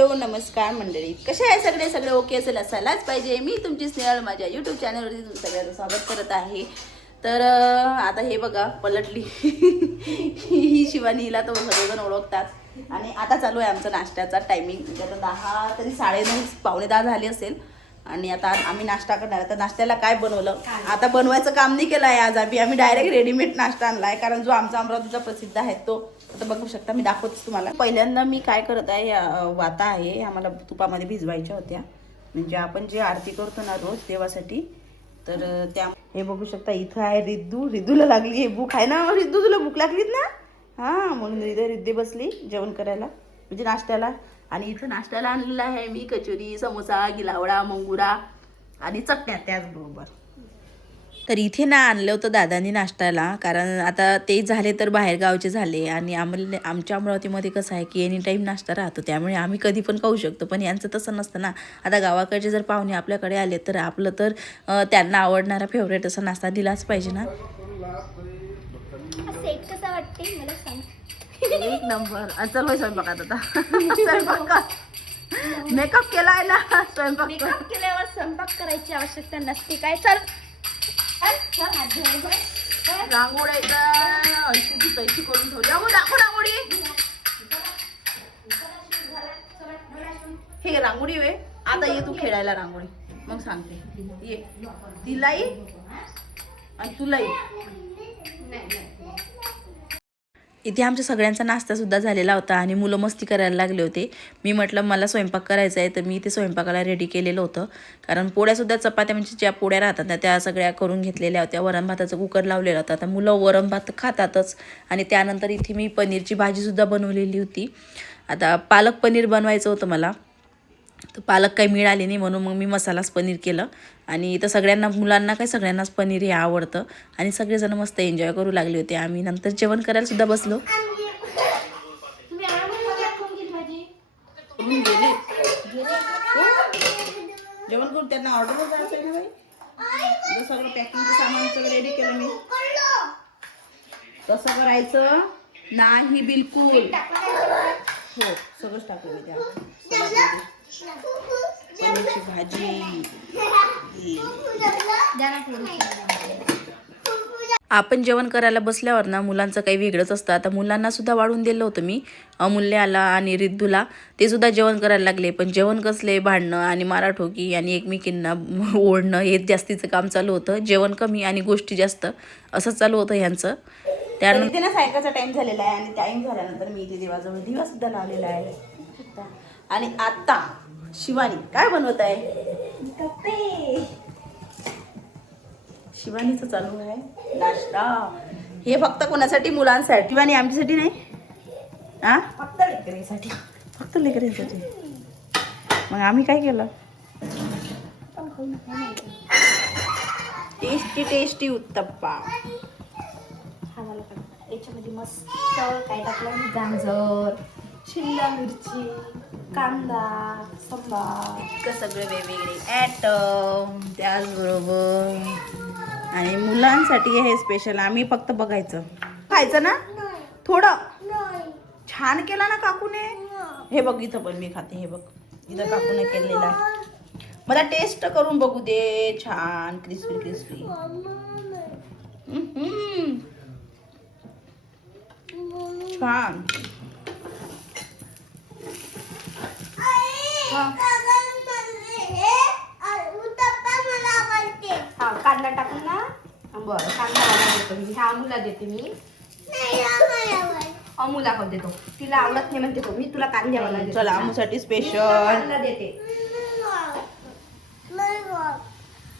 Hello नमस्कार मंडळी. कसे आहे सगळे? सगळे ओके असेल असायलाच पाहिजे. मी तुमची स्नेहल माझ्या यूट्यूब चॅनलवरती तुमचं सगळ्यांचं स्वागत करत आहे. तर आता हे बघा पलटली. ही शिवानी हिला तर सगळेजण ओळखतात. आणि आता चालू आहे आमचा नाश्त्याचा टायमिंग म्हणजे आता दहा तरी साडेनऊ पावणे दहा झाले असेल. आणि आता आम्ही नाश्ता करणार आता नाश्त्याला काय बनवलं? आता बनवायचं काम नाही केलं आहे आज आम्ही. आम्ही डायरेक्ट रेडीमेड नाश्ता आणला आहे कारण जो आमचा अमरावतीचा प्रसिद्ध आहे तो. आता बघू शकता मी दाखवतेच तुम्हाला. पहिल्यांदा मी काय करत आहे वाता आहे. मला तुपामध्ये भिजवायच्या होत्या. म्हणजे आपण जे आरती करतो ना रोज देवासाठी तर त्या हे बघू शकता इथं आहे रिद्दू रिद्दूला लागली हे भूक. आहे ना रिद्दू तुला भूक लागलीत ना? हां म्हणून रिद्दे बसली जेवण करायला. म्हणजे नाश्त्याला. आणि इथं नाश्त्याला आणलेला आहे मी कचोरी समोसा गिलावडा मंगुरा आणि चटण्या त्याचबरोबर. तर इथे ना आणलं होतं दादानी नाश्त्याला कारण आता ते झाले तर बाहेरगावचे झाले आणि आम्हाला आमच्या अमरावतीमध्ये कसं आहे की एनी टाईम नाश्ता राहतो त्यामुळे आम्ही कधी पण खाऊ शकतो. पण यांचं तसं नसतं ना. आता गावाकडचे जर पाहुणे आपल्याकडे आले तर आपलं तर त्यांना आवडणारा फेवरेट असा नाश्ता दिलाच पाहिजे ना. एक नंबर. चल होय स्वयंपाकात आता. स्वयंपाक मेकअप केला आहे ना स्वयंपाक मेकअप केल्यावर स्वयंपाक करायची आवश्यकता नसते. काय? चल. रांगोळ्या अशीची तैशी करून ठेवली. अगो दाखव रांगोळी. हे रांगोळी वे. आता ये तू खेळायला रांगोळी. मग सांगते. ये. तिलाही आणि तुलाही. इथे आमच्या सगळ्यांचा नाश्तासुद्धा झालेला होता आणि मुलं मस्ती करायला लागले होते. मी म्हटलं मला स्वयंपाक करायचा आहे तर मी इथे स्वयंपाकाला रेडी केलेलं होतं. कारण पोळ्यासुद्धा चपात्या म्हणजे ज्या पोळ्या राहतात ना त्या सगळ्या करून घेतलेल्या होत्या. वरण भाताचं कुकर लावलेलं होतं. आता मुलं वरण भात खातातच. आणि त्यानंतर इथे मी पनीरची भाजीसुद्धा बनवलेली होती. आता पालक पनीर बनवायचं होतं मला. तर पालक काही मिळाले नाही म्हणून मग मी मसालाच पनीर केलं. आणि इथं सगळ्यांना मुलांना काय सगळ्यांनाच पनीर हे आवडतं. आणि सगळेजण मस्त एन्जॉय करू लागले होते. आम्ही नंतर जेवण करायला सुद्धा बसलो. जेवण करून त्यांना ऑर्डर जायचं ना सगळं पॅकिंगचं सामान सगळं रेडी केलं मी. करायचं नाही बिलकुल. हो सगळंच टाकलं मी त्या पनीरची भाजी. आपण जेवण करायला बसल्यावर ना मुलांचं काही वेगळंच असतं. आता मुलांना सुद्धा वाढून दिलं होतं मी. अमूल्याला आणि रिद्धूला. ते सुद्धा जेवण करायला लागले. पण जेवण कसले? भांडणं आणि माराठोकी आणि एकमेकींना ओढणं हे जास्तीचं काम चालू होतं. जेवण कमी आणि गोष्टी जास्त. असं चालू होतं ह्यांचं. त्यानंतर ना सायंकाळचा टाइम झालेला आहे आणि टाइम झाल्यानंतर मी इथे देवाजवळ दिवा सुद्धा लावलेला आहे. आणि आता शिवानी काय बनवत आहे? शिवानीचं चालू आहे नाश्ता. हे फक्त कोणासाठी? मुलांसाठी शिवानी आमच्यासाठी नाही? हा फक्त लेकरांसाठी. फक्त लेकरांसाठी. मग आम्ही काय केलं? Tasty tasty uttapa. याच्यामध्ये मस्त काय टाकलं? गाजर. शिमला मिरची कांदा सांबार इतकं सगळे वेगवेगळे. ॲटम त्याचबरोबर आणि मुलांसाठी हे स्पेशल आम्ही फक्त बघायचं. खायचं ना? थोडं. छान केला ना काकूने? हे बघ इथं पण मी खाते हे बघ. इथं काकूने केलेलं आहे. मला टेस्ट करून बघू दे. छान क्रिस्पी क्रिस्पी छान. हा कांदा टाकून ना. हा, बरं कांदा मला देतो मी. ह्या अमूला देते मी. अमूला खाऊ देतो. तिला आवडत नाही म्हणते तो. मी तुला कांद्यावाला देतो. चला आमच्यासाठी स्पेशल कांदा देते.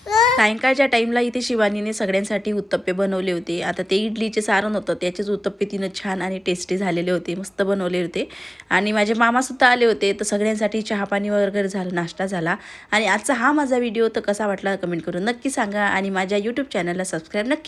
सायंकाळच्या टाईमला इथे शिवानीने सगळ्यांसाठी उत्तप्पे बनवले होते. आता ते इडलीचे सारण होतं. त्याचेच उत्तप्पे तिनं छान आणि टेस्टी झालेले होते. मस्त बनवले होते. आणि माझे मामासुद्धा आले होते. तर सगळ्यांसाठी चहापाणी वगैरे झालं नाश्ता झाला. आणि आजचा हा माझा व्हिडिओ तर कसा वाटला कमेंट करून नक्की सांगा. आणि माझ्या यूट्यूब चॅनलला सबस्क्राईब नक्की